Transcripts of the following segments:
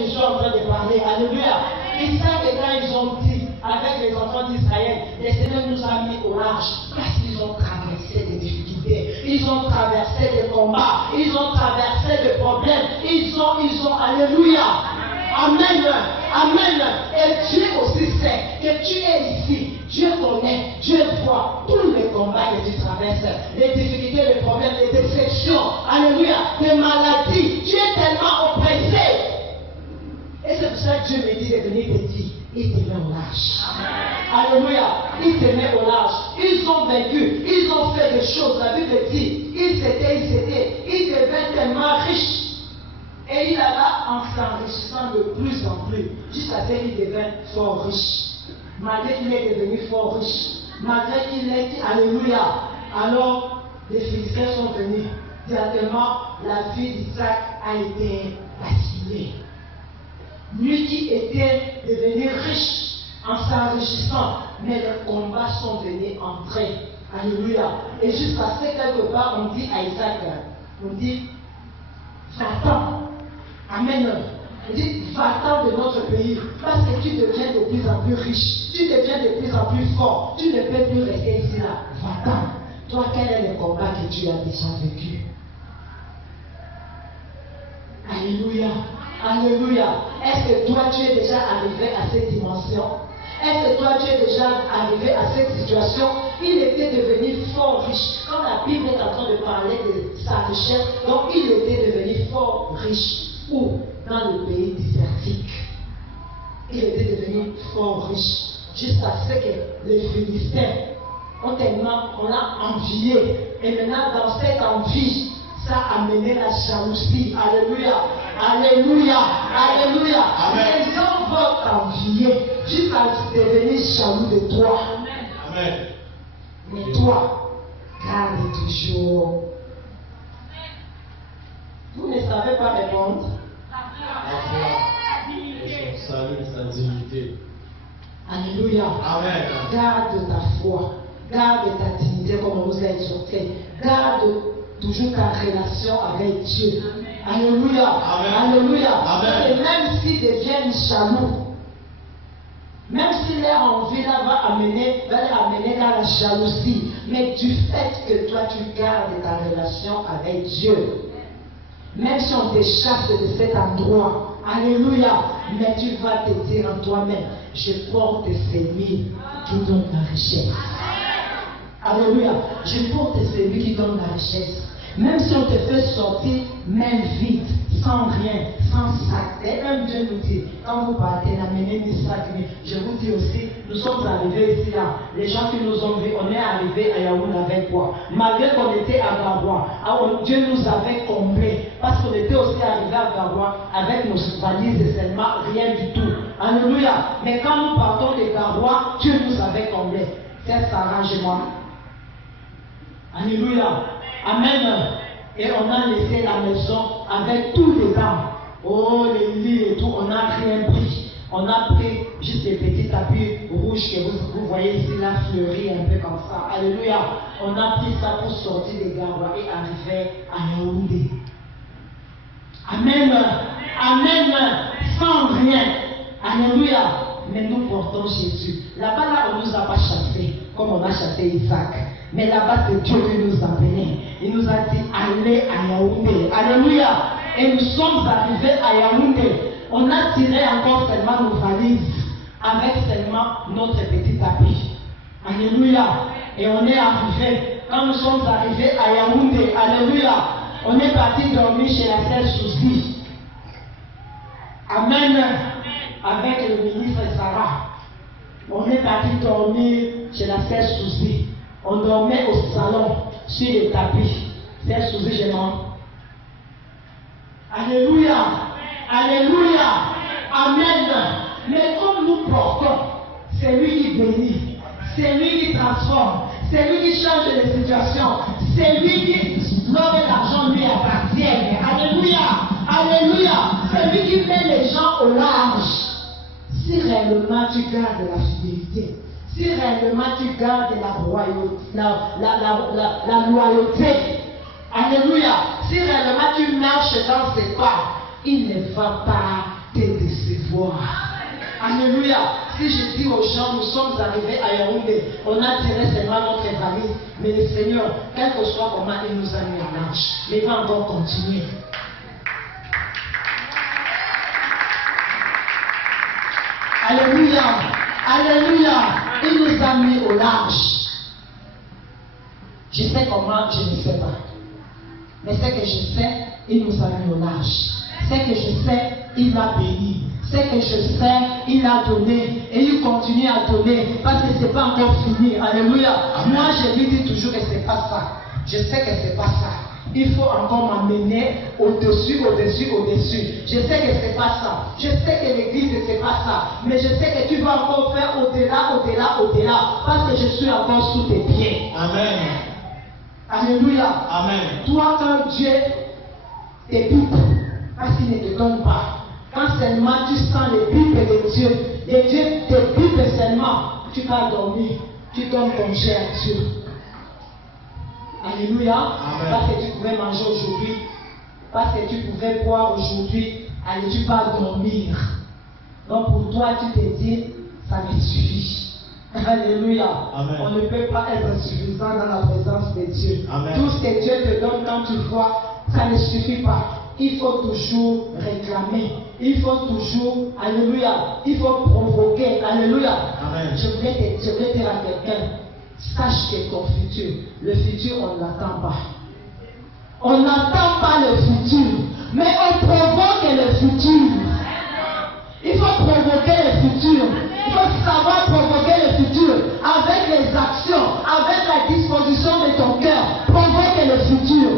Jésus est en train de parler. Alléluia. Isaac et quand ils ont dit, avec les enfants d'Israël, le Seigneur nous a mis au large, parce qu'ils ont traversé des difficultés, ils ont traversé des combats, ils ont traversé des problèmes, ils ont, alléluia. Amen. Amen. Et Dieu aussi sait que tu es ici. Dieu connaît, Dieu voit tous les combats que tu traverses, les difficultés, les problèmes, les déceptions, alléluia, les maladies. Tu es tellement oppressé. Et c'est pour ça que Dieu me dit de venir te dire, il te met au large. Alléluia, il te met au large. Ils ont vaincu, ils ont fait des choses. La Bible dit, ils devaient tellement riches. Et il alla en s'enrichissant de plus en plus, jusqu'à ce qu'il devienne fort riche. Malgré qu'il est devenu fort riche, malgré qu'il est, alléluia, alors les Philistins sont venus. Directement, la vie d'Isaac a été vacillée. Lui qui était devenu riche en s'enrichissant, mais les combats sont venus entrer. Alléluia. Et jusqu'à ce quelque part, on dit à Isaac, on dit, va-t'en. Amen. On dit, va-t'en de notre pays, parce que tu deviens de plus en plus riche, tu deviens de plus en plus fort, tu ne peux plus rester ici là. Va-t'en. Toi, quel est le combat que tu as déjà vécu? Alléluia. Alléluia. Est-ce que toi, tu es déjà arrivé à cette dimension? Est-ce que toi, tu es déjà arrivé à cette situation? Il était devenu fort riche. Quand la Bible est en train de parler de sa richesse, donc il était devenu fort riche. Où? Dans le pays désertique. Il était devenu fort riche. Jusqu'à ce que les Philistins ont tellement, on a envié. Et maintenant, dans cette envie, ça a amené la jalousie. Alléluia. Alléluia. Alléluia. Amen. Les gens vont t'envier jusqu'à devenir jaloux de toi. Amen. Mais toi, garde toujours. Vous ne savez pas répondre. Salut, sa dignité. Alléluia. Amen. Garde ta foi. Garde ta dignité comme on vous a exhorté. Garde toujours ta relation avec Dieu. Alléluia. Amen. Alléluia. Amen. Et même s'ils deviennent jaloux, même si leur envie là va les amener dans la jalousie, mais du fait que toi tu gardes ta relation avec Dieu, même si on te chasse de cet endroit, alléluia, mais tu vas te dire en toi-même, je porte celui qui donne la richesse. Alléluia, je porte celui qui donne la richesse. Même si on te fait sortir, même vite, sans rien, sans sac. Et même Dieu nous dit, quand vous partez, n'amenez ni sac, je vous dis aussi, nous sommes arrivés ici, là. Les gens qui nous ont vus, on est arrivés à Yaoundé avec quoi? Malgré qu'on était à Garoua, Dieu nous avait comblés. Parce qu'on était aussi arrivés à Garoua avec nos valises et seulement rien du tout. Alléluia. Mais quand nous partons de Garoua, Dieu nous avait comblés. Faites arrangement. Alléluia. Amen. Et on a laissé la maison avec tout dedans. Oh, les lits et tout, on n'a rien pris. On a pris juste des petits tapis rouges que vous voyez ici, là, fleuris un peu comme ça. Alléluia. On a pris ça pour sortir des Garoua et arriver à Yaoundé. Amen. Amen. Sans rien. Alléluia. Mais nous portons Jésus. Là-bas, là, on ne nous a pas chassés comme on a chassé Isaac. Mais là-bas, c'est Dieu qui nous a venus. Il nous a dit, allez à Yaoundé. Alléluia. Et nous sommes arrivés à Yaoundé. On a tiré encore seulement nos valises avec seulement notre petit tapis. Alléluia. Et on est arrivé. Quand nous sommes arrivés à Yaoundé, alléluia, on est parti dormir chez la sœur Souci. Amen. Avec le ministre Sarah. On est parti dormir chez la sœur Souci. On dormait au salon, sur les tapis. Sœur Souci, je mens. Alléluia. Alléluia. Amen. Mais comme nous portons, c'est lui qui bénit, c'est lui qui transforme, c'est lui qui change les situations, c'est lui qui, l'or et l'argent lui appartiennent. Alléluia. Alléluia. C'est lui qui met les gens au large. Si réellement tu gardes la fidélité, si réellement tu gardes la loyauté, alléluia, si réellement tu marches dans ses pas, il ne va pas te décevoir. Alléluia. Si je dis aux gens, nous sommes arrivés à Yaoundé, on a tiré seulement notre valise, mais le Seigneur, quel que soit comment, il nous a mis en marche. Mais il va encore continuer. Alléluia. Alléluia. Il nous a mis au large. Je sais comment, je ne sais pas. Mais ce que je sais, il nous a mis au large. Ce que je sais, il a béni. Ce que je sais, il a donné. Et il continue à donner. Parce que ce n'est pas encore fini. Alléluia. Amen. Moi, je lui dis toujours que ce n'est pas ça. Je sais que ce n'est pas ça. Il faut encore m'amener au-dessus, au-dessus, au-dessus. Je sais que ce n'est pas ça. Je sais que l'église, ce n'est pas ça. Mais je sais que tu vas encore faire au-delà, au-delà, au-delà. Parce que je suis encore sous tes pieds. Amen. Alléluia. Amen. Toi, quand Dieu te pipe, parce qu'il ne te donne pas, quand seulement tu sens les pipes de Dieu te pipe seulement, tu vas dormir, tu donnes congé à Dieu. Alléluia. Amen. Parce que tu pouvais manger aujourd'hui, parce que tu pouvais boire aujourd'hui, allez, tu vas dormir. Donc pour toi, tu te dis, ça me suffit. Alléluia. Amen. On ne peut pas être suffisant dans la présence de Dieu. Amen. Tout ce que Dieu te donne quand tu vois, ça ne suffit pas. Il faut toujours réclamer. Il faut toujours, alléluia, il faut provoquer. Alléluia. Amen. Je voulais dire à quelqu'un, sache que ton futur, le futur, on ne l'attend pas. On n'attend pas le futur, mais on provoque le futur. Il faut provoquer le futur. Il faut savoir provoquer le futur avec les actions, avec la disposition de ton cœur. Provoque le futur.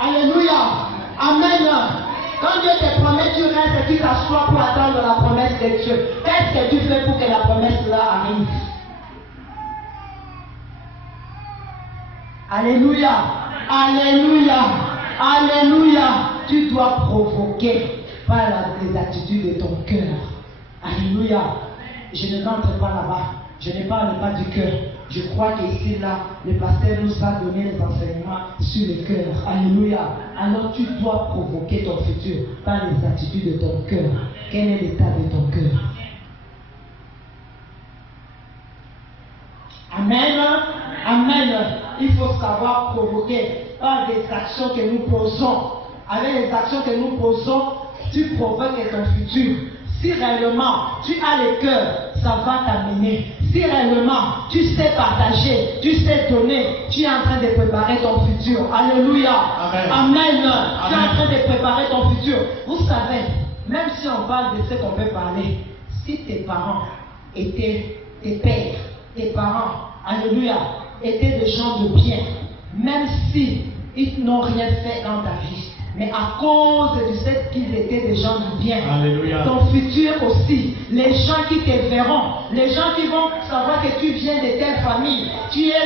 Alléluia. Amen. Quand Dieu te promet, tu restes et tu t'assois pour attendre la promesse de Dieu. Qu'est-ce que tu fais pour que la promesse là arrive? Alléluia. Alléluia. Alléluia. Tu dois provoquer par les attitudes de ton cœur. Alléluia. Je ne rentre pas là-bas. Je ne parle pas du cœur. Je crois qu'ici, là, le pasteur nous a donné les enseignements sur le cœur. Alléluia. Alors tu dois provoquer ton futur par les attitudes de ton cœur. Quel est l'état de ton cœur? Amen. Amen. Il faut savoir provoquer par des actions que nous posons. Avec les actions que nous posons, tu provoques ton futur. Si réellement tu as le cœur, ça va t'amener. Si réellement tu sais partager, tu sais donner, tu es en train de préparer ton futur. Alléluia. Amen. Amen. Tu es en train de préparer ton futur. Vous savez, même si on parle de ce qu'on peut parler, si tes parents étaient tes pères, tes parents, alléluia, étaient des gens de bien, même si ils n'ont rien fait dans ta vie, mais à cause du fait qu'ils étaient des gens du bien, alléluia, ton futur aussi, les gens qui te verront, les gens qui vont savoir que tu viens de telle famille, tu es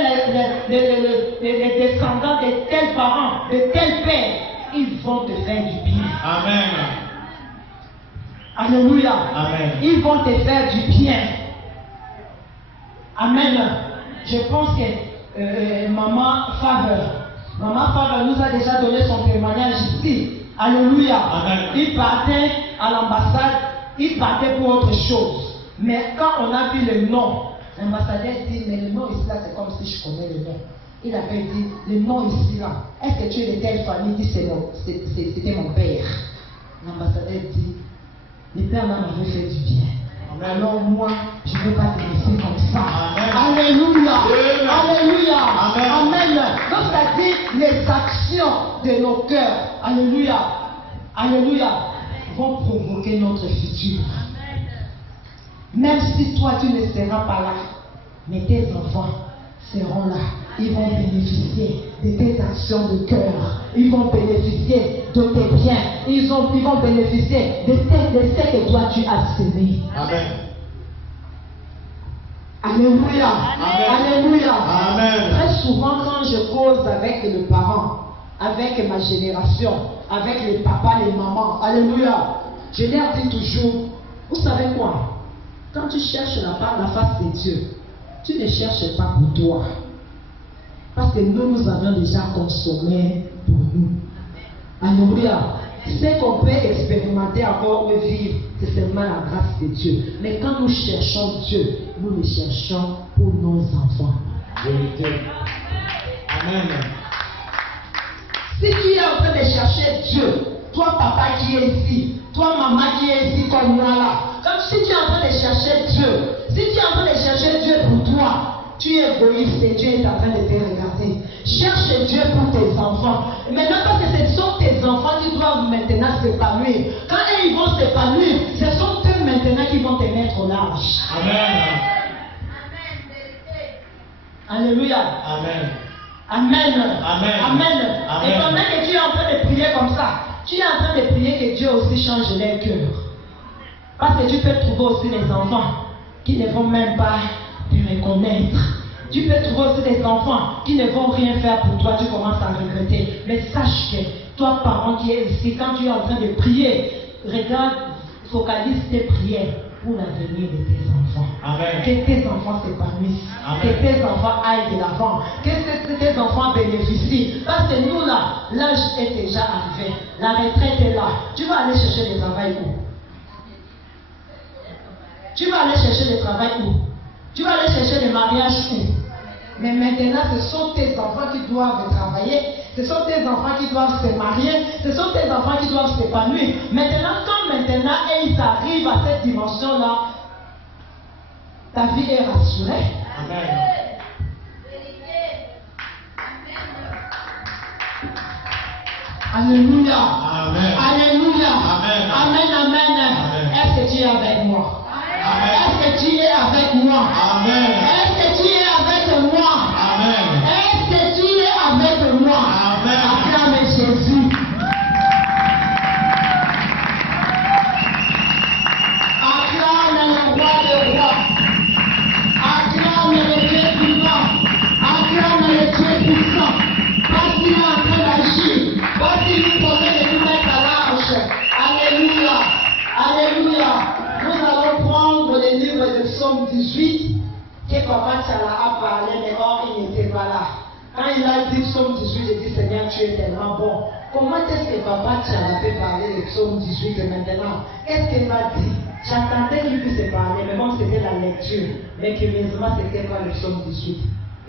les descendants de tels parents, de tel père, ils vont te faire du bien. Amen. Alléluia. Amen. Ils vont te faire du bien. Amen. Je pense que Maman Favre nous a déjà donné son témoignage ici. Alléluia. Amen. Il partait à l'ambassade, il partait pour autre chose. Mais quand on a vu le nom, l'ambassadeur dit, mais le nom ici là, c'est comme si je connais le nom. Il avait dit, le nom ici là, est-ce que tu es de telle famille? Il dit, c'était mon père. L'ambassadeur dit, le père là m'avait fait du bien. Alors moi, je ne veux pas te laisser comme ça. Amen. Alléluia. Alléluia. Amen. Amen. Donc ça dit les actions de nos cœurs. Alléluia. Alléluia. Vont provoquer notre futur. Même si toi tu ne seras pas là, mais tes enfants seront là. Ils vont bénéficier de tes actions de cœur. Ils vont bénéficier de tes biens. Ils vont bénéficier de ce que toi tu as semé. Amen. Alléluia. Amen. Alléluia. Amen. Très souvent quand je cause avec les parents, avec ma génération, avec les papas, les mamans, alléluia, je leur dis toujours, vous savez quoi? Quand tu cherches la face de Dieu, tu ne cherches pas pour toi. Parce que nous avions déjà consommé pour nous. Alléluia. Ce qu'on peut expérimenter encore ou vivre, c'est seulement la grâce de Dieu. Mais quand nous cherchons Dieu, nous le cherchons pour nos enfants. Vérité. Amen. Si tu es en train de chercher Dieu, toi papa qui est ici, toi maman qui est ici comme moi là, comme si tu es en train de chercher Dieu, si tu es en train de chercher Dieu pour toi, tu es égoïste et Dieu est en train de te regarder. Cherche Dieu pour tes enfants. Maintenant, parce que ce sont tes enfants qui doivent maintenant s'épanouir. Quand eux ils vont s'épanouir, ce sont eux maintenant qui vont te mettre au large. Amen. Alléluia. Amen. Amen. Amen. Amen. Amen. Et pendant que tu es en train de prier comme ça, tu es en train de prier que Dieu aussi change leur cœur. Parce que tu peux trouver aussi des enfants qui ne vont même pas te reconnaître. Tu peux trouver aussi des enfants qui ne vont rien faire pour toi, tu commences à regretter. Mais sache que toi, parent qui es ici, quand tu es en train de prier, regarde, focalise tes prières pour l'avenir de tes enfants. Amen. Que tes enfants s'épanouissent, que tes enfants aillent de l'avant, que tes enfants bénéficient. Parce que nous là, l'âge est déjà arrivé, la retraite est là. Tu vas aller chercher du travail où? Tu vas aller chercher du travail où? Tu vas aller chercher le mariage où? Mais maintenant, ce sont tes enfants qui doivent travailler, ce sont tes enfants qui doivent se marier, ce sont tes enfants qui doivent s'épanouir. Maintenant, quand maintenant ils arrivent à cette dimension-là, ta vie est rassurée. Amen. Alléluia. Amen. Alléluia. Amen. Amen. Amen. Est-ce que tu es avec moi? Est-ce que tu es avec moi? Amen. Est-ce que tu es avec moi? Amen. Est-ce que tu es avec moi? Amen. Acclame Jésus. Acclame le roi des rois. Acclame le Dieu vivant. Acclame le Dieu puissant. Parce qu'il est en train d'agir. Parce qu'il nous permet de nous mettre à l'arche. Alléluia. Alléluia. Nous allons prendre le livre de Psaume 18 que Papa Tchala a parlé, mais or il n'était pas là. Quand il a dit Psaume 18, j'ai dit Seigneur, tu es tellement bon. Comment est-ce que Papa Tchala peut parler de Psaume 18 et maintenant? Qu'est-ce qu'il va dire? J'attendais qu'il puisse parler, mais bon, c'était la lecture. Mais curieusement, c'était pas le Psaume 18.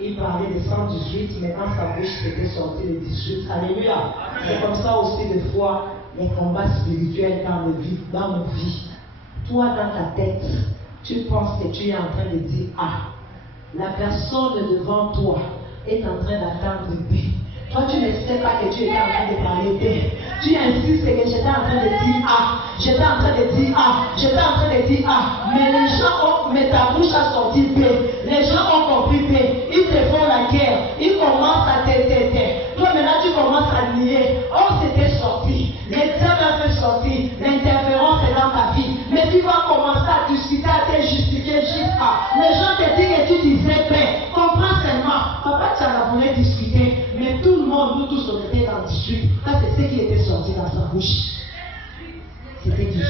Il parlait de 118, mais dans sa bouche, c'était sorti le 18. Alléluia. C'est comme ça aussi, des fois, les combats spirituels dans nos vies. Toi, dans ta tête, tu penses que tu es en train de dire ah, la personne devant toi est en train d'attendre B. Toi, tu ne sais pas que tu étais en train de parler B. Tu insistes que j'étais en train de dire A. J'étais en train de dire A. J'étais en train de dire A. Mais les gens ont, mais ta bouche a sorti B. Les gens ont compris B. Ils te font la guerre. Ils commencent à t'aider. Toi, maintenant, tu commences à nier. Oh, c'était sorti. Les diables ont fait sortir. L'interférence est dans ta vie. Mais tu vas commencer à discuter, à te justifier jusqu'à. Les gens te disent que tu disais paix. Comprends seulement. Papa, tu en voulait discuter. Mais tout le monde, nous tous, on était dans 18. Ça, c'est ce qui était sorti dans sa bouche. C'était 18.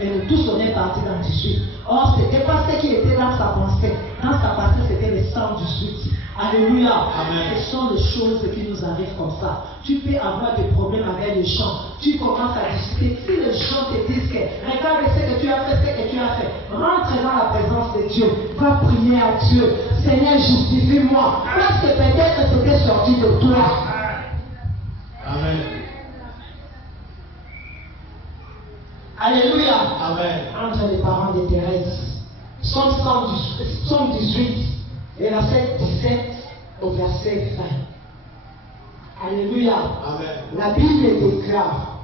Et nous tous, on est partis dans 18. Or, c'était pas ce qui était dans sa pensée. Dans sa pensée, c'était le 118. Alléluia. Amen. Ce sont les choses qui nous arrivent comme ça. Tu peux avoir des problèmes avec les gens. Tu commences à discuter. Si les gens te disent que regarde ce que tu as fait, ce que tu as fait, rentre dans la présence de Dieu. Va prier à Dieu. Seigneur, justifie-moi. Parce que peut-être c'était sorti de toi. Amen. Alléluia. Amen. Entre les parents de Thérèse. Psaume 18, et verset 17 au verset 20. Alléluia. Amen. La Bible déclare: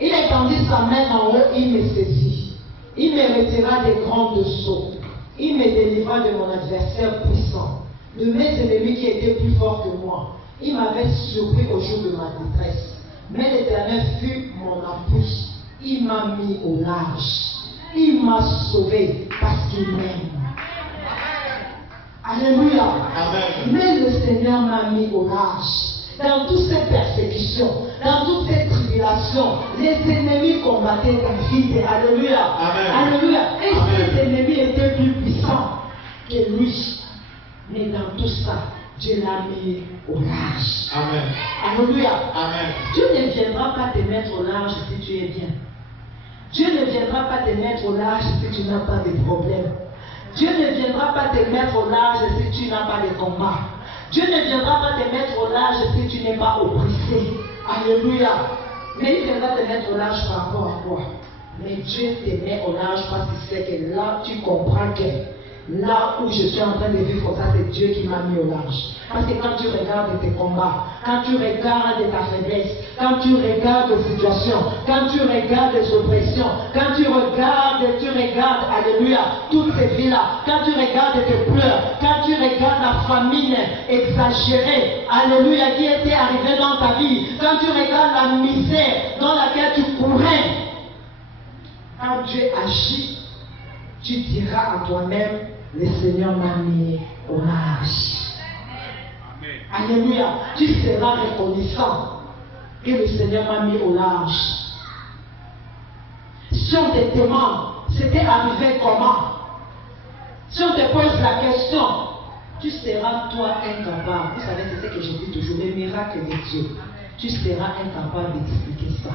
il étendit sa main en haut, il me saisit. Il me retira des grandes sauts. Il me délivra de mon adversaire puissant, de mes ennemis qui étaient plus forts que moi. Il m'avait surpris au jour de ma détresse. Mais l'Éternel fut mon appui. Il m'a mis au large. Il m'a sauvé parce qu'il m'aime. Alléluia. Amen. Mais le Seigneur m'a mis au large. Dans toutes ces persécutions, dans toutes ces tribulations, les ennemis combattaient David. Alléluia. Amen. Alléluia. Et Amen. ces ennemis étaient plus puissants que lui. Mais dans tout ça, Dieu l'a mis au large. Amen. Alléluia. Amen. Dieu ne viendra pas te mettre au large si tu es bien. Dieu ne viendra pas te mettre au large si tu n'as pas de problème. Dieu ne viendra pas te mettre au large si tu n'as pas de combat. Dieu ne viendra pas te mettre au large si tu n'es pas oppressé. Alléluia. Mais il viendra te mettre au large par rapport à quoi? Mais Dieu te met au large parce qu'il sait que là, tu comprends que là où je suis en train de vivre ça, c'est Dieu qui m'a mis au large. Parce que quand tu regardes tes combats, quand tu regardes ta faiblesse, quand tu regardes les situations, quand tu regardes les oppressions, quand tu regardes, alléluia, toutes ces vies-là, quand tu regardes tes pleurs, quand tu regardes la famine exagérée, alléluia, qui était arrivée dans ta vie, quand tu regardes la misère dans laquelle tu courais, quand Dieu agit, tu diras à toi-même, le Seigneur m'a mis au large. Alléluia. Tu seras reconnaissant que le Seigneur m'a mis au large. Si on te demande, c'était arrivé comment? Si on te pose la question, tu seras toi incapable. Vous savez, c'est ce que je dis toujours, le miracle de Dieu. Tu seras incapable d'expliquer ça.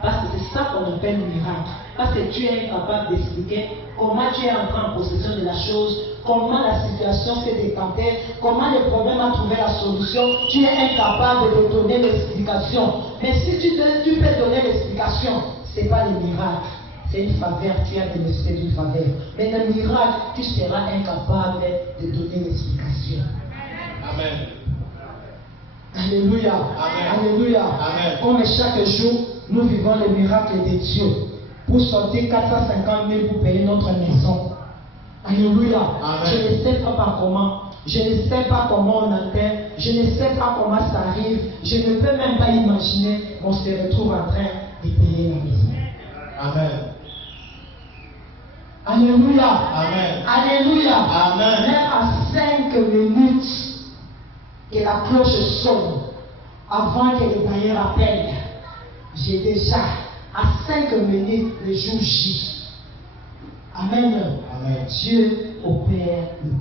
Parce que c'est ça qu'on appelle miracle. Parce que tu es incapable d'expliquer comment tu es entré en possession de la chose, comment la situation s'est décantée, comment le problème a trouvé la solution. Tu es incapable de donner l'explication. Mais si tu peux donner l'explication, ce n'est pas le miracle. C'est une faveur, tu as bénéficié d'une faveur. Mais le miracle, tu seras incapable de donner l'explication. Amen. Alléluia. Amen. Alléluia. Amen. Comme chaque jour, nous vivons le miracle de Dieu. Pour sortir 450 000 pour payer notre maison. Alléluia. Amen. Je ne sais pas par comment. Je ne sais pas comment on atteint. Je ne sais pas comment ça arrive. Je ne peux même pas imaginer qu'on se retrouve en train de payer la maison. Amen. Alléluia. Amen. Alléluia. Amen. Même à 5 minutes que la cloche sonne, avant que le bailleur appelle, j'ai déjà à 5 minutes le jour J. Amen. Amen. Dieu opère le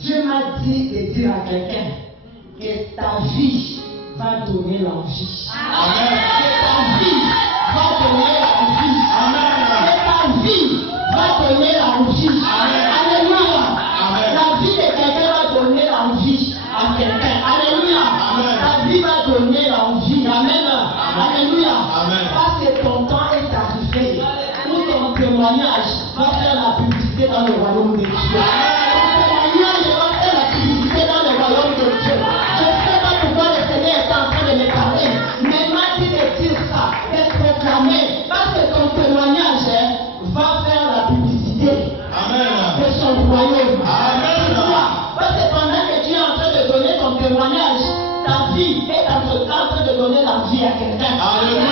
Dieu m'a dit de dire à quelqu'un que ta vie va donner l'envie. Amen. Que ta vie va donner l'envie. Amen. Que ta vie va donner l'envie. Amen. Alléluia. Amen. La vie de quelqu'un va donner l'envie à quelqu'un. Alléluia. Amen. Ta vie va donner l'envie. Amen. Alléluia. Amen. Parce que ton temps est arrivé où ton témoignage va faire la publicité dans le royaume de Dieu. Ton témoignage va faire la publicité dans le royaume de Dieu. Je ne sais pas pourquoi le Seigneur est en train de me parler, mais il m'a dit de dire ça, de proclamer, parce que ton témoignage va faire la publicité Amen. de son royaume. Amen. Pourquoi? Parce que pendant que tu es en train de donner ton témoignage, ta vie est en train de donner la vie à quelqu'un. Alléluia.